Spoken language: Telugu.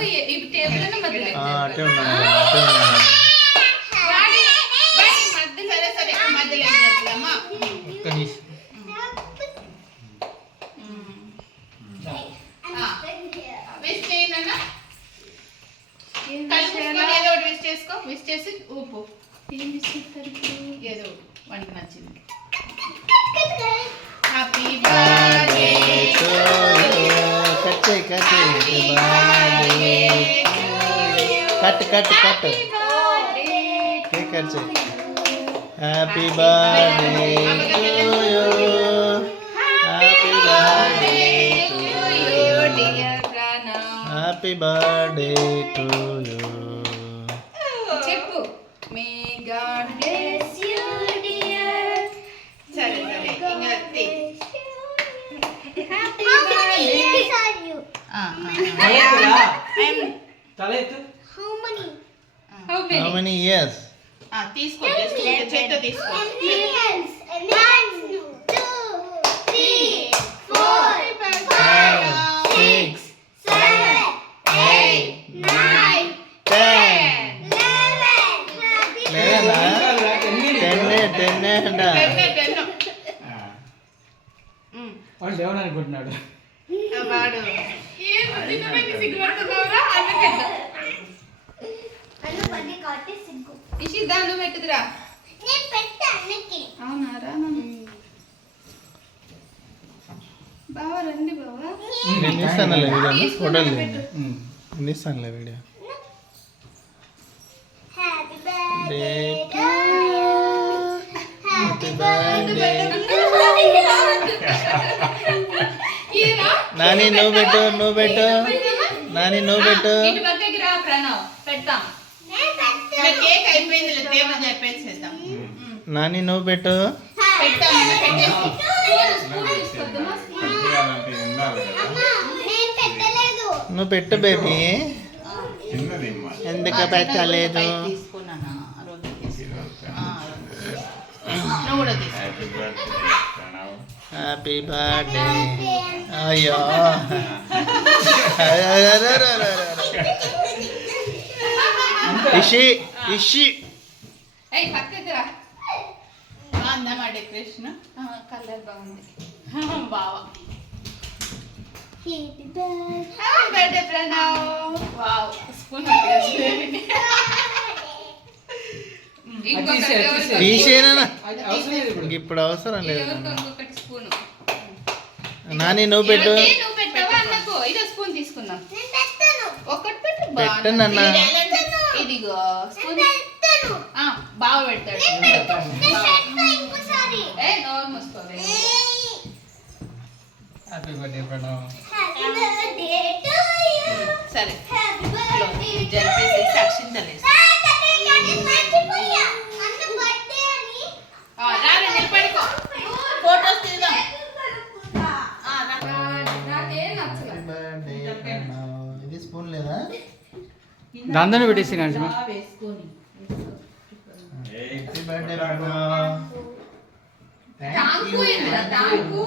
అట్టే ఉన్నాను. విష్ చేసి ఊపు. ఏం విష్ చేస్తారు? ఏదో వానికి నచ్చింది. Happy birthday to you. Cut చేయి కట్ కేక్ కట్ చేయి. Happy birthday to you. Happy birthday to you dear Pranav. Happy birthday to you. చెప్పు. May God bless you dear. సరే ఇంకా happy birthday to you. How many years? తీసుకో చేత్తో తీసుకో. 1 2 3 4 5 6 7 8 9 10 వాడు దేవుని అనుకుంటున్నాడు. వాడు ఇషిద్దాను పెట్టుదురా. అవునారా? బావా రండి బావా. నేను ఇస్తానులే వీడియో, ఫోటోలు నేను ఇస్తానులే వీడియో. నాని నువ్వు పెట్టు నాని నువ్వు పెట్టు. నాని నువ్వు పెట్టు. నువ్వు పెట్టు బేబీ. ఎందుకు పెట్టలేదు? Happy birthday. అయ్యో ఇషి బాగుందమ్మా డెకరేషన్. కలర్ బాగుంది. బావా బర్త్డే ప్రణవ్. వావ్ స్పూన్ తీసేనా? ఇప్పుడు అవసరం లేదు. నాని నువ్వు పెట్టు. స్పూన్ తీసుకుందాం. పెట్టనన్నా. ఇదిగో స్పూన్ బావ పెడతాడు. Happy birthday Pranav. సరే జరిపేసి అక్షింతలు నిలబడుకో. ఫోటోస్ తీద్దాం. ఇది స్పూన్ లేదా? దాంతో పెట్టేసి వేసుకొని హ్యాపీ బర్త్డే ప్రణవ్. థాంక్యూ.